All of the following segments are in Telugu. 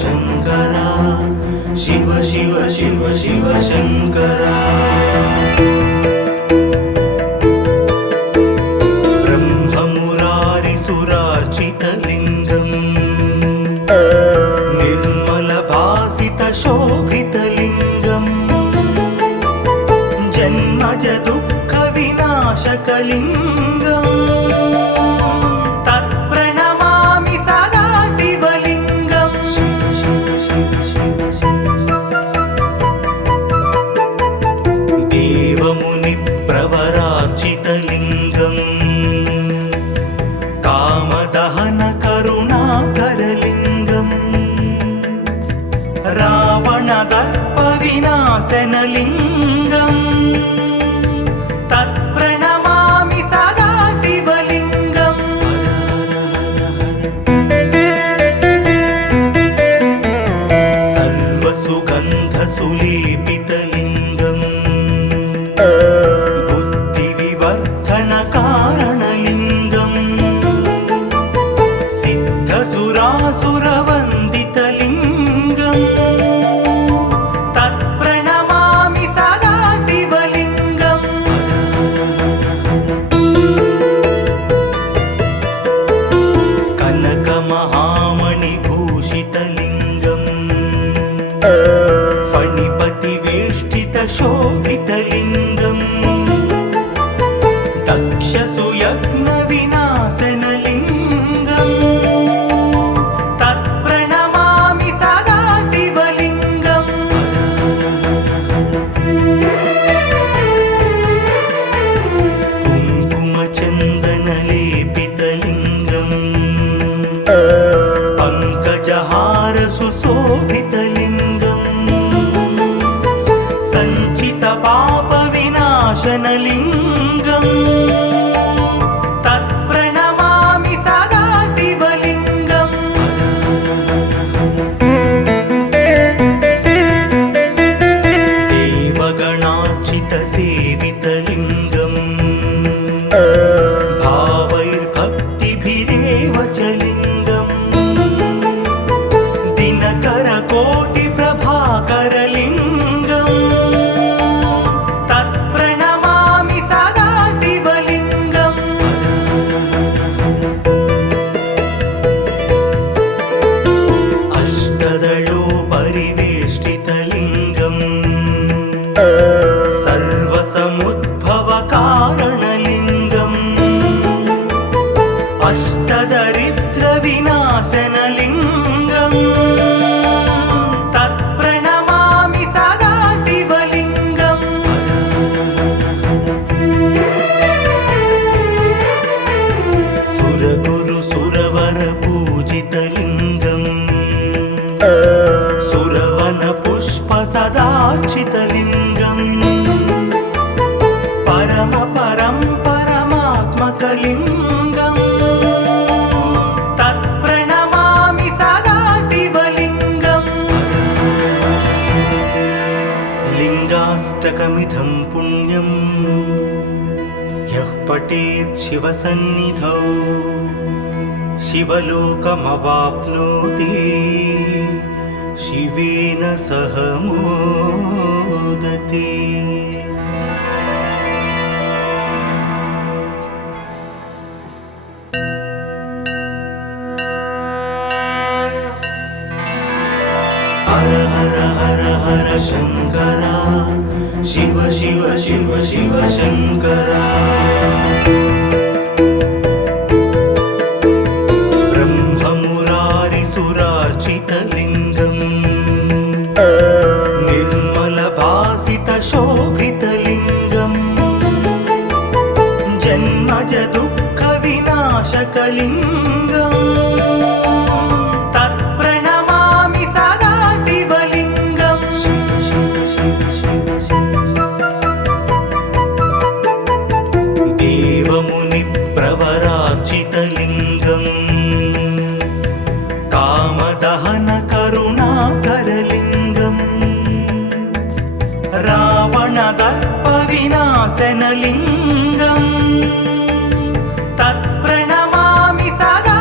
शङ्करा शिव शिव शिव शिव शङ्करा ब्रह्ममुरारिसुरार्चितलिङ्गम् निर्मलभासितशोभितलिङ्गम् जन्मज दुःखविनाशकलिङ्गम् प्रवरार्चितलिङ्गम् कामदहन करुणाकरलिङ्गम् रावणदर्पविनाशनलिङ्गम् तत्प्रणमामि सदा शिवलिङ्गम् सर्वसुगन्धसुलेपितलिङ्गम् कारणलिङ्गम् सिद्धसुरासुरवन्दितलिङ्गम् तत्प्रणमामि सदा शिवलिङ्गम् कनकमहामणिभूषितलिङ्गम् फणिपतिवेष्टितशोभितलिङ्गम् दक्षसुयज्ञविनाशनलिङ्गम् तत्प्रणमामि सदा शिवलिङ्गम् कुङ्कुमचन्दनलेपितलिङ्गम् पङ्कजहारसुशोभितलिङ्गम् सञ्चितपापविनाशनलिङ्गम् तत्प्रणमामि सदा शिवलिङ्गम् देवगणार्चितसेवितलिङ्गम् भावैर्भक्तिभिरेव च लिङ्गम् दिनकरकोटिप्रभाकरलिङ्गम् तत्प्रणमामि सदा शिवलिङ्गम् अष्टदलोपरिवेष्टितलिङ्गम् सर्वसमुद्भवकारणलिङ्गम् अष्टदरिद्रविनाशनलिङ्गम् तत्प्रणमामि सदा शिवलिङ्गम् सुरगुरुसुरवरपूजितलिङ्गम् सुरवनपुष्पसदार्चितलिङ्गम् परमात्मकलिङ्गम् तत्प्रणमामि सदा शिवलिङ्गम् लिङ्गाष्टकमिदं पुण्यम् यः पठेत् शिवसन्निधौ शिवलोकमवाप्नोति शिवेन सह मोदते। हर हर हर हर शङ्करा शिव शिव शिव शिव शङ्करा ब्रह्ममुरारिसुरार्चितलिङ्गम् निर्मलभासितशोभितलिङ्गम् जन्मज दुःखविनाशकलिङ्गम् तत्प्रणमामि सदा शिवलिङ्गम् देवमुनिप्रवरार्चितलिङ्गम् कामदहन करुणाकरलिङ्गम् रावणदर्पविनाशनलिङ्गम् तत्प्रणमामि सदा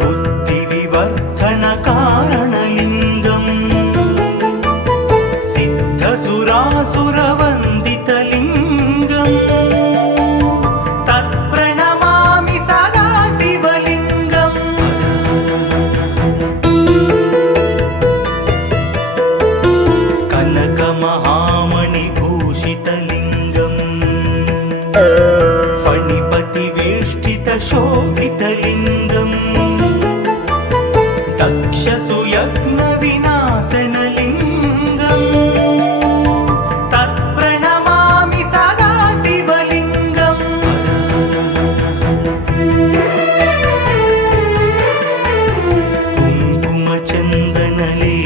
बुद्धिविवर्धनकारणलिङ्गं सिद्धसुरासुरवन्दितलिङ्गं तत्प्रणमामि सदा शिवलिङ्गं कनकमहामणिभूषितलिङ्गं फणिपतिवेष्टितशोभितलिङ्गं दक्षसुयज्ञविनाशनलिङ्गं तत्प्रणमामि सदा शिवलिङ्गं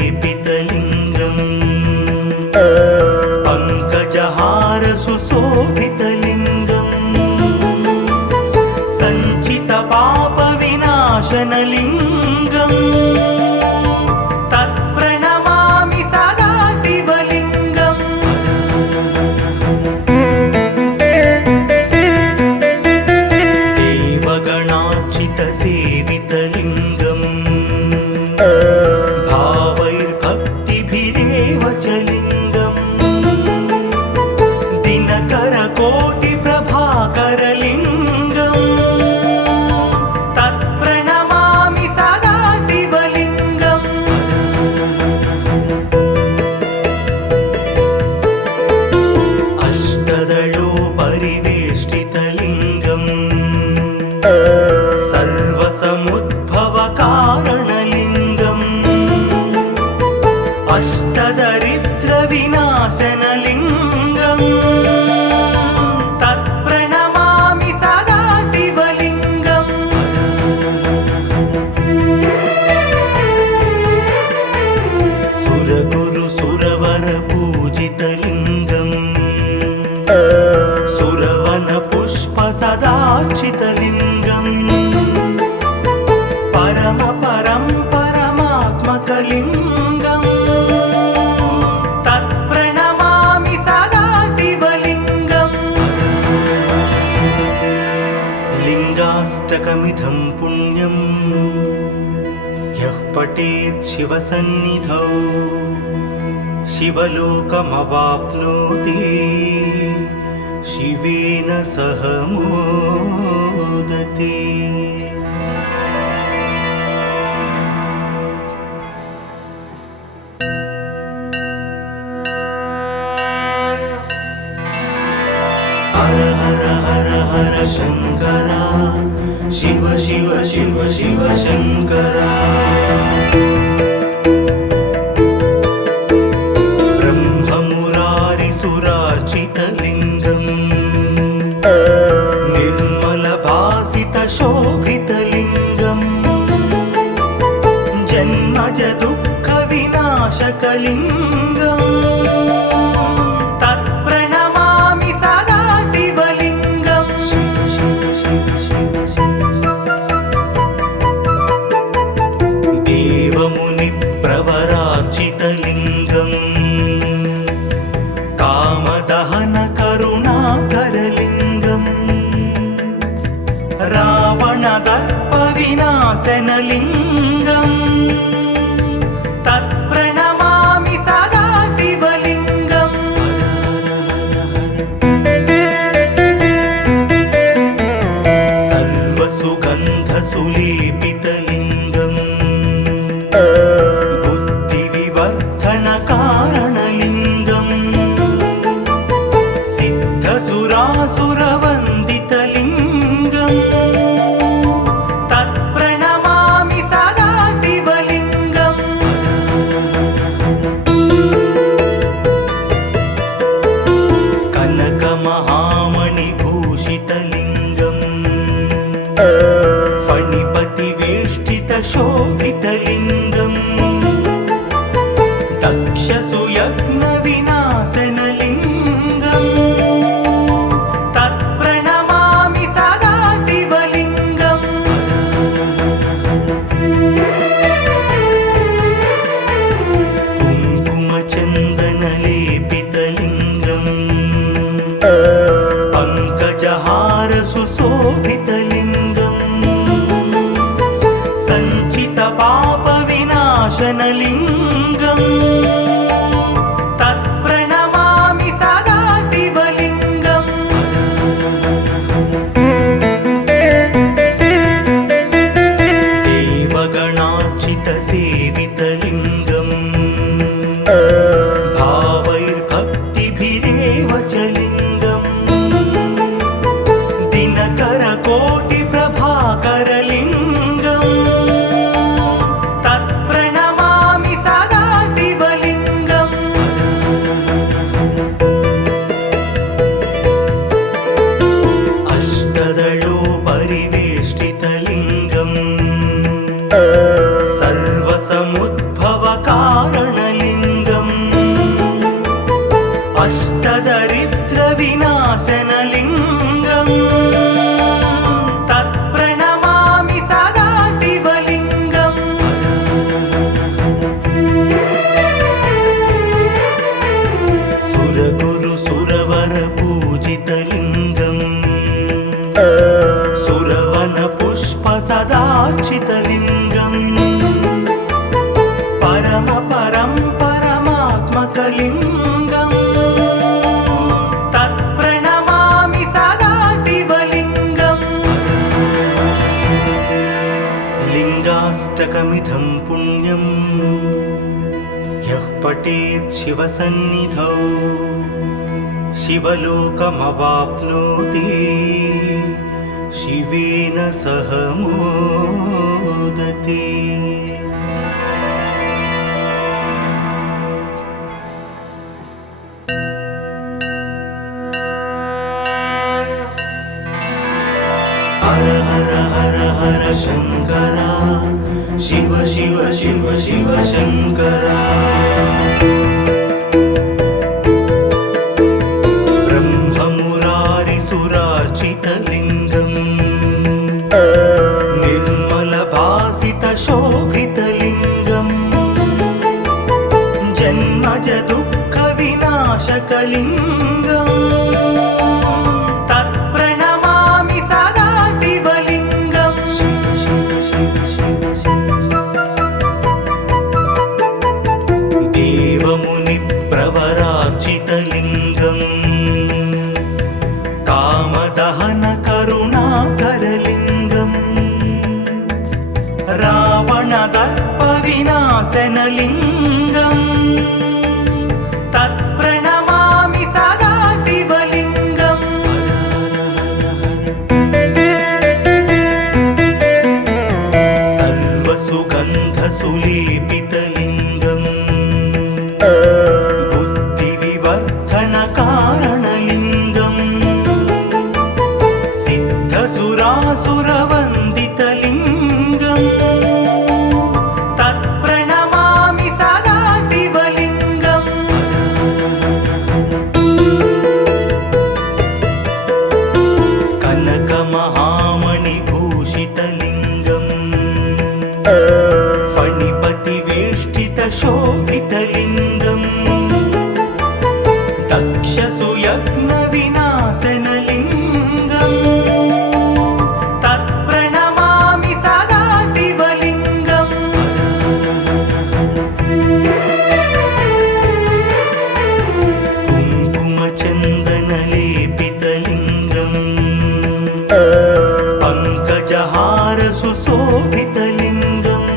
कुङ्कुमचन्दनलेपितलिङ्गं पङ्कजहारसुशोभितलिङ्गं सञ्चितपापविनाशनलिङ्गं तत्प्रणमामि सदा शिवलिङ्गं देवगणार्चितसेवितलिङ्गं भावैर्भक्तिभिरेव च लिङ्गं दिनकरकोटिप्रभाकरलिङ्गं तत्प्रणमामि सदा शिवलिङ्गं अष्टदलोपरिवेष्टितलिङ्गं सर्वसमुद्भवकारणलिङ्गं अष्टदरिद्रविनाशनलिङ्गं तत्प्रणमामि सदा शिवलिङ्गं सुरगुरुसुरवरपूजितलिङ्गं सुरवनपुष्पसदार्चितलिङ्गं परमात्मकलिङ्गं तत्प्रणमामि सदा शिवलिङ्गं लिङ्गाष्टकमिदं पुण्यं यः पठेत् शिवसन्निधौ शिवलोकमवाप्नोति शिवेन सह मोदते। हर हर हर हर शङ्करा शिव शिव शिव शिव शङ्करा ब्रह्ममुरारिसुरार्चितलिङ्गं निर्मलभासितशोभितलिङ्गं जन्मजदुःखविनाशकलिङ्गं तत्प्रणमामि सदा शिवलिङ्गं शिव शिव शिव शिव देवमुनिप्रवरार्चितलिङ्गं कामदहनकरुणाकरलिङ्गं रावणदर्पविनाशनलिङ्गं तत्प्रणमामि सदा शिवलिङ्गं सर्वसुगन्धसुलेपितलिङ्गं बुद्धिविवर्धनकारणलिङ्गं सिद्धसुरासुरवन्दितलिङ्गं तत्प्रणमामि सदा शिवलिङ्गं कनकमहामणिभूषितलिङ्गं फणिपतिवेष्टितशोभितलिङ्गं दक्षसुयज्ञविनाशनलिङ्गं तत्प्रणमामि सदा शिवलिङ्गं कुङ्कुमचन्दनलेपितलिङ्गं पङ्कजहारसुशोभितलिङ्गं विनाशनलिङ्गम् तत्प्रणमामि सदा शिवलिङ्गम् देवगणार्चितसेवितलिङ्गम् भावैर्भक्तिभिरेव च लिङ्गम् दिनकरकोटिप्रभाकरलिङ्गम् तत्प्रणमामि सदा शिवलिङ्गम् अष्टदलोपरिवेष्टितलिङ्गम् सर्वसमुद्भवकारणलिङ्गम् अष्टदरिद्रविनाशनलिङ्गम् तत्प्रणमामि सदा शिवलिङ्गम् सुरगुरुसुरवरपूजितलिङ्गम् सुरवनपुष्पसदार्चितलिङ्गम् परमात्मकलिङ्गम् तत्प्रणमामि सदा शिवलिङ्गम् लिङ्गाष्टकमिदं पुण्यं यः पठेत् शिवसन्निधौ शिवलोकमवाप्नोति शिवेन सह मोदते। हर हर हर हर शंकरा शिव शिव शिव शिव शंकरा ब्रह्ममुरारिसुरार्चितलिङ्गम् निर्मलभासितशोभितलिङ्गम् जन्मज दुःखविनाशकलिङ्गम् तत्प्रणमामि सदा शिवलिङ्गम् शिव शिव शिव शिव देवमुनिप्रवरार्चितलिङ्गम् कामदहनकरुणाकरलिङ्गम् रावणदर्पविनाशनलिङ्गम् तत्प्रणमामि सदा शिवलिङ्गम् सर्वसुगन्धसुलेपितलिङ्गम् बुद्धिविवर्धनकारणलिङ्गम् सिद्धसुरासुरवन्दितलिङ्गम् तत्प्रणमामि सदा शिवलिङ्गम् कनकमहामणिभूषितलिङ्गम् फणिपतिवेष्टितशोभितलिङ्गम् दक्षसुयज्ञविनाशनलिङ्गम् तत्प्रणमामि सदा शिवलिङ्गम् कुङ्कुमचन्दनलेपितलिङ्गम् पङ्कजहारसुशोभितलिङ्गम्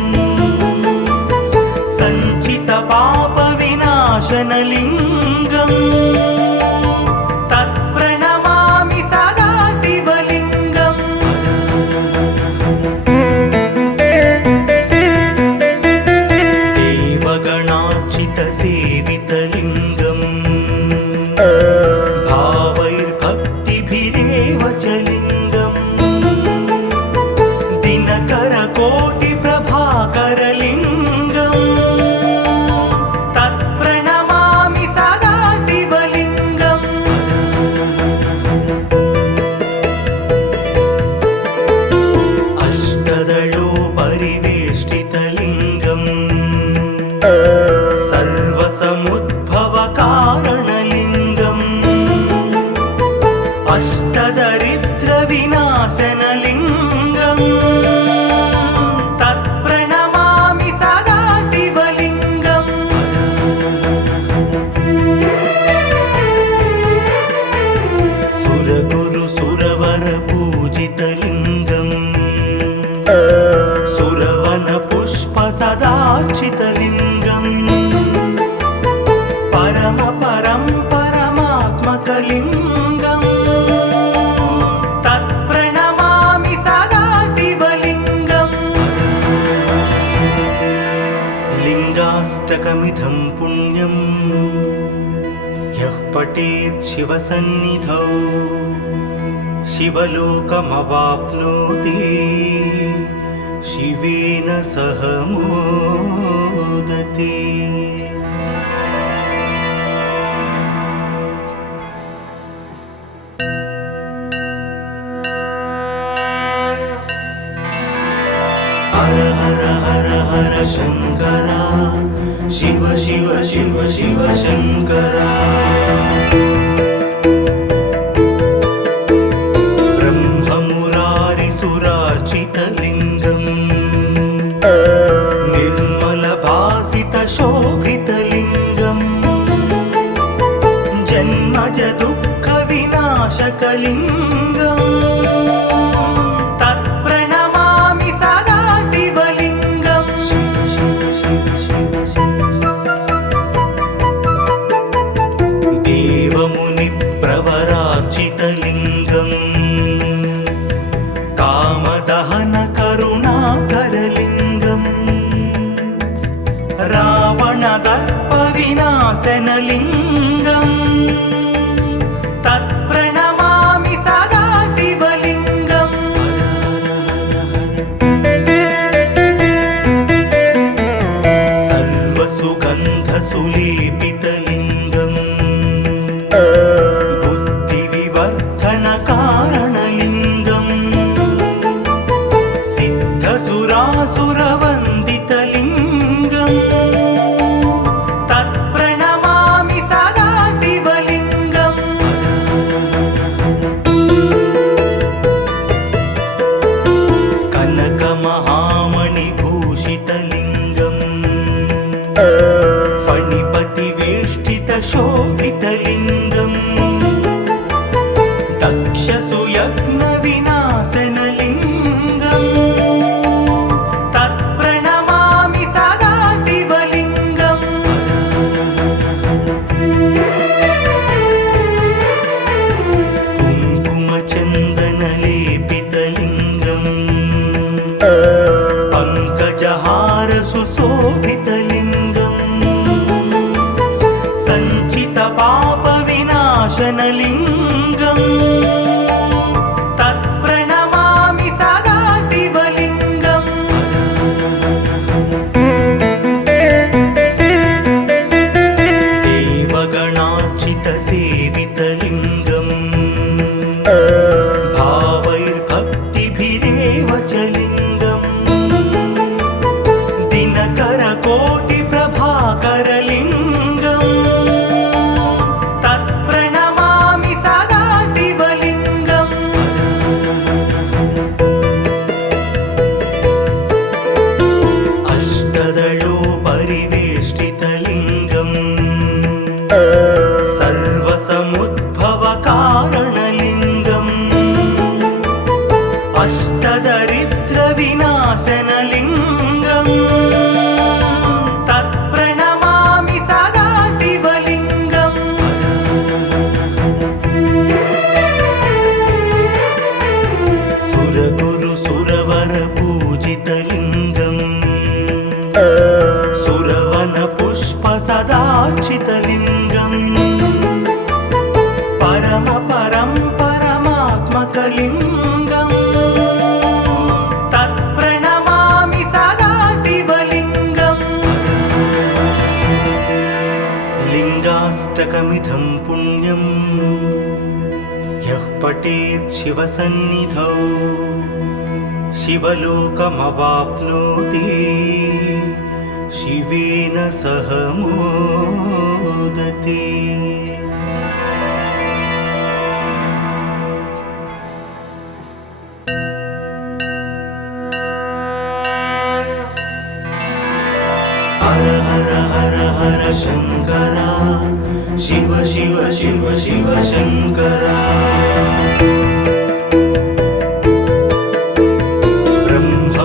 सञ्चितपापविनाशनलिङ्गम् तत्प्रणमामि सदा शिवलिङ्गम् देवगणार्चितसेवितलिङ्गम् भावैर्भक्तिभिरेव च लिङ्गम् दिनकरकोटिप्रभाकरलिङ्गम् तत्प्रणमामि सदा शिवलिङ्गम् अष्टदलोपरिवेष्टितलिङ्गम् सर्वसमुद्भवकारणलिङ्गम् अष्टदरिद्रविनाशनलिङ्गम् तत्प्रणमामि सदा शिव सुरवन पुष्प सदार्चितलिङ्गम् परम परं परमात्मकलिङ्गम् तत्प्रणमामि सदा शिवलिङ्गम् लिङ्गाष्टकमिदं पुण्यम् यः पठेत् शिवसन्निधौ शिवलोकमवाप्नोति शिवेन सह मोदते। हर हर हर हर शंकरा शिव शिव शिव शिव शंकरा ब्रह्ममुरारिसुरार्चितलिङ्गम् निर्मलभासितशोभितलिङ्गम् जन्मज दुःखविनाशकलिङ्गम् तत्प्रणमामि सदा शिवलिङ्गम् शिव शिव शिव शिव देवमुनिप्रवरार्चितलिङ्गम् कामदहन करुणाकरलिङ्गम् रावणदर्पविनाशनलिङ्गम् तत्प्रणमामि सदा शिवलिङ्गम् सर्वसुगन्धसुलेपितलिङ्गम् बुद्धिविवर्धनकारणलिङ्गम् सिद्धसुरासुरवन्दितलिङ्गम् तत्प्रणमामि सदा शिवलिङ्गम् कनकमहामणिभूषितलिङ्गम् फणिपतिवेष्टितशोभितलिङ्गम् दक्षसुयज्ञविनाशनलिङ्गम् तत्प्रणमामि सदा शिवलिङ्गम् कुङ्कुमचन्दनलेपितलिङ्गम् पङ्कजहारसुशोभितलिङ्गम् सञ्चितपापविनाशनलिङ्गम् तत्प्रणमामि सदा शिवलिङ्गम् देवगणार्चितसेवितलिङ्गम् भावैर्भक्तिभिरेव च लिङ्गम् दिनकरकोटिप्रभाकरलिङ्गम् तत्प्रणमामि सदा शिवलिङ्गम् अष्टदलोपरिवेष्टितलिङ्गम् सर्वसमुद्भवकारणलिङ्गम् अष्टदरिद्रविनाशनलिङ्गम् तत्प्रणमामि सदा शिवलिङ्गम् सुरगुरुसुरवरपूजितलिङ्गम् सुरवनपुष्पसदार्चितलिङ्गम् परम परं परमात्मकलिङ्गम् तत्प्रणमामि सदा शिवलिङ्गम् लिङ्गाष्टकमिदं पुण्यम् यः पठेत् शिवसन्निधौ शिवलोकमवाप्नोति शिवेन सह मोदते। हर हर हर हर शंकरा शिव शिव शिव शिव शंकरा ब्रह्म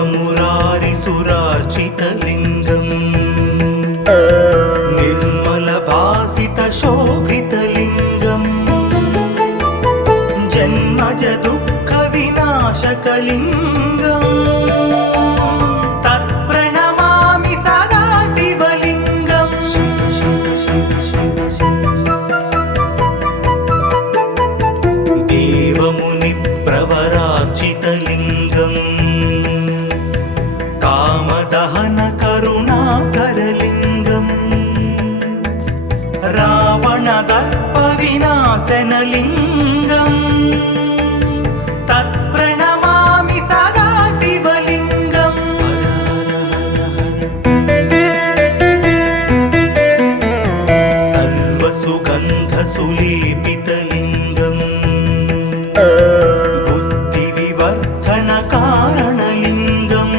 శోభితలింగం తత్ప్రణమామి సదా శివలింగం సర్వసుగంధసులేపితలింగం బుద్ధివివర్ధనకారణలింగం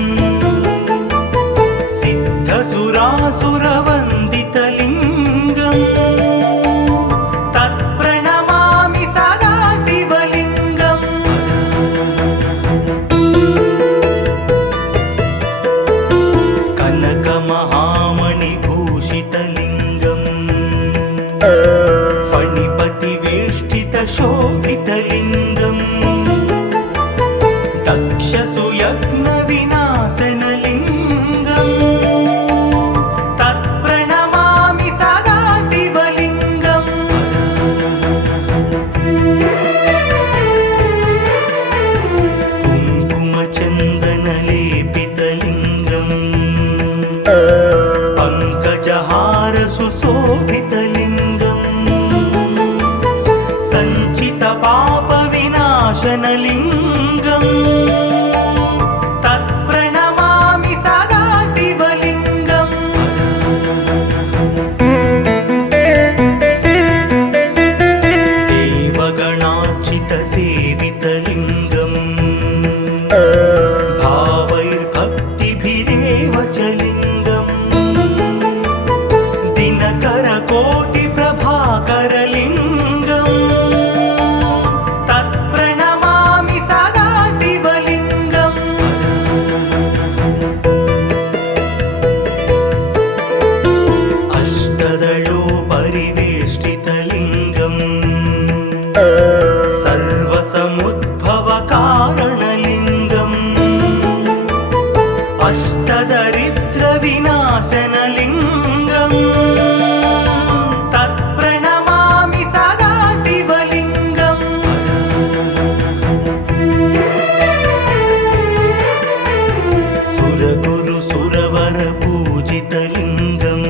సిద్ధసురాసురవందితలింగం తత్ప్రణమామి సదా శివలింగం కనకమహామణిభూషితలింగం ఫణిపతివేష్టితశోభితలింగం దక్షసుయజ్ఞవినాశనలింగం తత్ప్రణమామి సదా శివలింగం కుంకుమచందనలేపితలింగం పంకజహారసుశోభితలింగం సంచితపాపవినాశనలింగం తత్ప్రణమామి సదా శివలింగం దేవగణార్చితసేవితలింగం భావైర్భక్తిభిరేవ చ లింగం దినకరకోటిప్రభాకరలింగం తత్ప్రణమామి సదా శివలింగం అష్టదళోపరివేష్టితలింగం సర్వసముద్భవకారణలింగం అష్టదరిద్రవినాశనలింగం తత్ప్రణమామి సదా శివలింగం సురగురు సురవర పూజితలింగం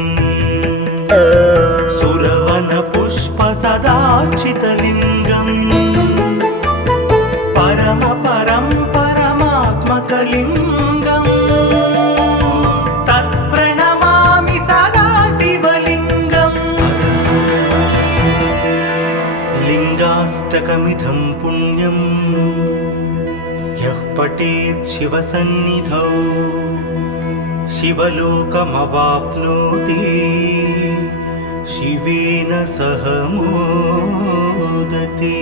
సురవన పుష్ప సదార్చితలింగం పరమ పరం పరమాత్మకలింగం తత్ప్రణమామి సదా శివలింగం లింగాష్టకమిదం పుణ్యం యః పఠేత్ శివసన్నిధౌ శివలోకమవాప్నోతి శివేన సహ మోదతే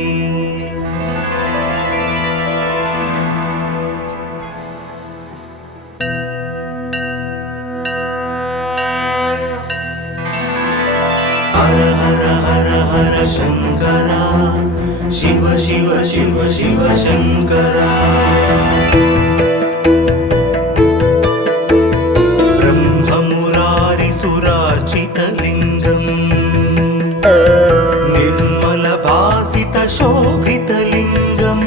హర హర హర హర శంకర శివ శివ శివ శివ శంకర బ్రహ్మమురారిసురార్చితలింగం నిర్మలభాసితశోభితలింగం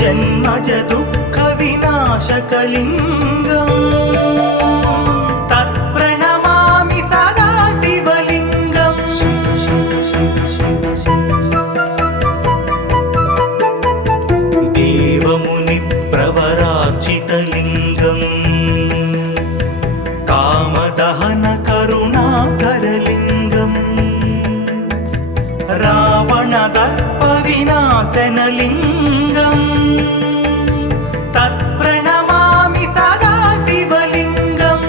జన్మజ దుఃఖ వినాశకలింగం తత్ప్రణమామి సదా శివలింగం శివ శివ శివ శివ దేవముని ప్రవరార్చితలింగం కామదహన కరుణాకరలింగం రావణ దర్ప వినాశనలింగం తత్ప్రణమామి సదా శివలింగం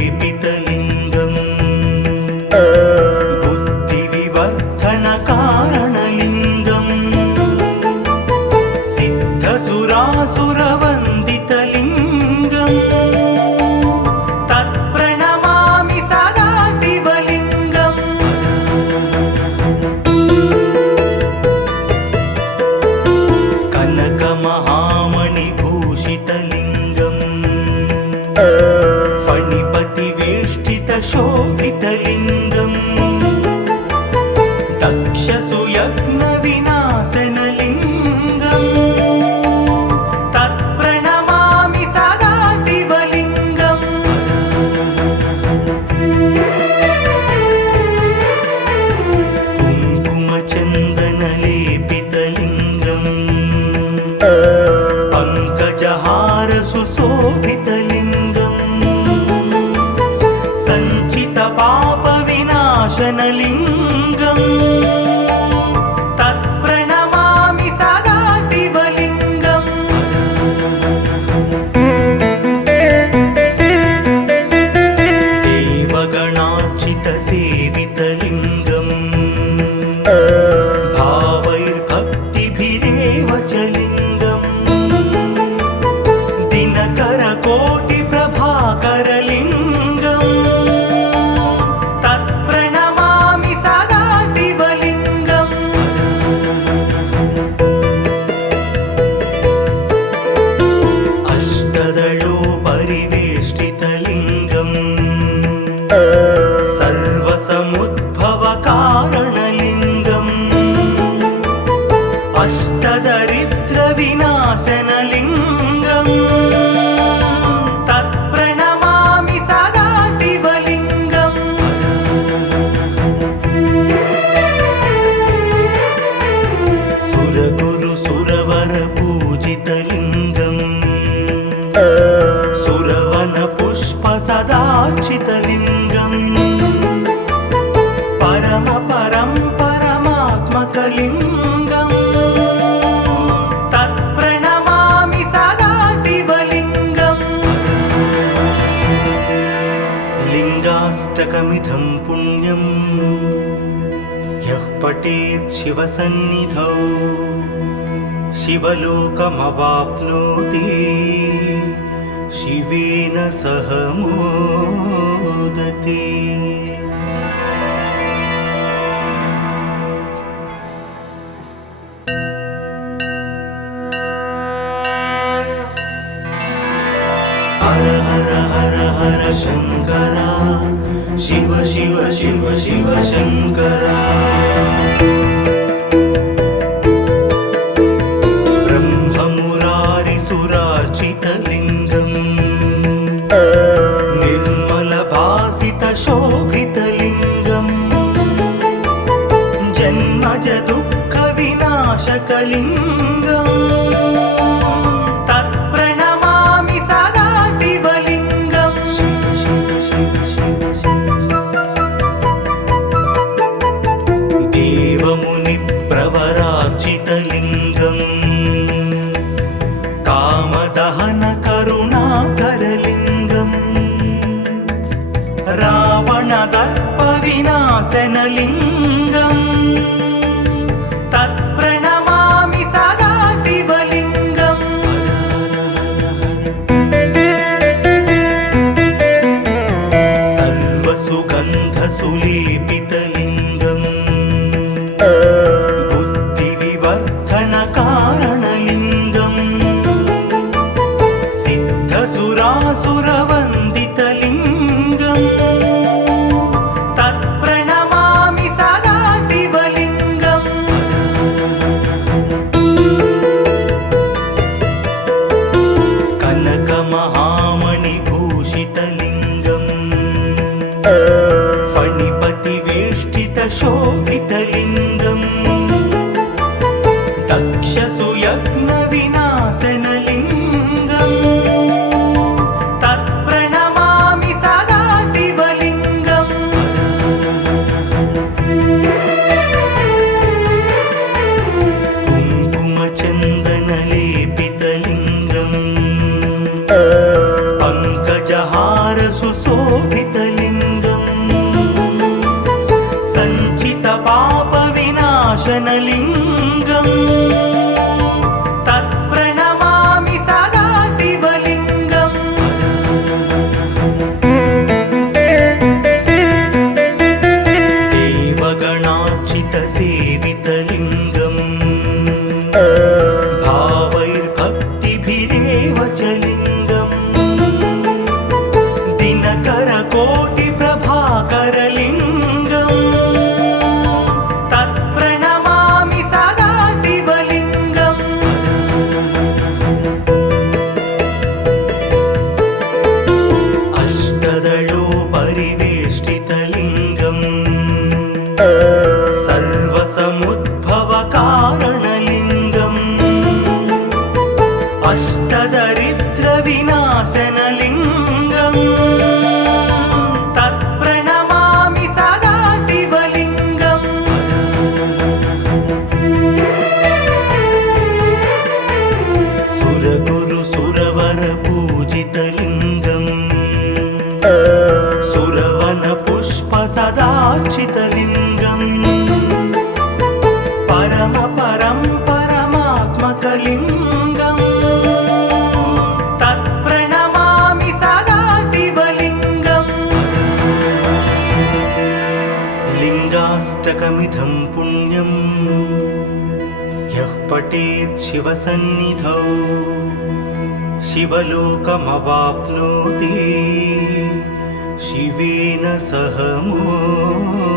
సర్వసుగంధసులేపితలింగం బుద్ధివివర్ధనకారణలింగం సిద్ధసురాసురవందితలింగం తత్ప్రణమామి సదా శివలింగం కనకమహామణిభూషితలింగం ఫణిపతివేష్టితశోభితలింగం దక్షసుయజ్ఞవినాశనలింగం తత్ప్రణమామి సదా శివలింగం पङ्कजहार सुशोभितलिङ्गम् सञ्चितपापविनाशनलिङ्गम् तत्प्रणमामि सदा शिवलिङ्गम् देवगणार्चितसेवितलिङ्गम् भावैर्भक्तिभिरेव च लिङ्गम् दिनकरकोटिप्रभाकरलिङ्गम् तत्प्रणमामि सदा शिवलिङ्गम् अष्टदलोपरिवेष्टितलिङ्गम् सर्वसमुद्भवकारणलिङ्गम् अष्टदरिद्रविनाशनलिङ्गम् तत्प्रणमामि सदा शिवलिङ्गम् सुरगुरुसुरवरपूजितलिङ्गम् सुरवनपुष्पसदार्चितलिङ्गम् परमात्मकलिङ्गम् तत्प्रणमामि सदा शिवलिङ्गम् लिङ्गाष्टकमिदं पुण्यं यः पठेत् शिवसन्निधौ शिवलोकमवाप्नोति शिवेन सह मोदते। हर हर हर हर शङ्करा शिव शिव शिव शिव शङ्करा ब्रह्ममुरारिसुरार्चितलिङ्गम् निर्मलभासितशोभितलिङ्गम् जन्मजदुःखविनाशकलिङ्गम् तत्प्रणमामि सदा शिवलिङ्गम् शिव शिव शिव शिव देवमुनिप्रवरार्चितलिङ्गम् कामदहनकरुणाकरलिङ्गम् रावणदर्पविनाशनलिङ्गम् तत्प्रणमामि सदा शिवलिङ्गम् सर्वसुगन्धसुलेपितलिङ्गम् बुद्धिविवर्धनकारणलिङ्गम् सिद्धसुरासुरवन्दितलिङ्गम् तत्प्रणमामि सदा शिवलिङ्गम् कनकमहामणिभूषितलिङ्गम् फणिपतिवेष्टितशोभितलिङ्गम् दक्षसुयज्ञविनाशनलिङ्गम् तत्प्रणमामि सदा शिवलिङ्गम् कुङ्कुमचन्दनलेपितलिङ्गम् पङ्कजहार सुशोभितलिङ्गम् सञ्चितपापविनाशनलिङ्गम् तत्प्रणमामि सदा शिवलिङ्गम् देवगणार्चितसेवितलिङ्गम् भावैर्भक्तिभिरेव च लिङ्गम् दिनकरकोटिप्रभाकरलिङ्गम् तत्प्रणमामि सदा शिवलिङ्गम् अष्टदलोपरिवेष्टितलिङ्गम् सर्वसमुद्भवकारणलिङ्गम् रम्यं यः पठेत् शिवसन्निधौ शिवलोकमवाप्नोति शिवेन सह मोदते।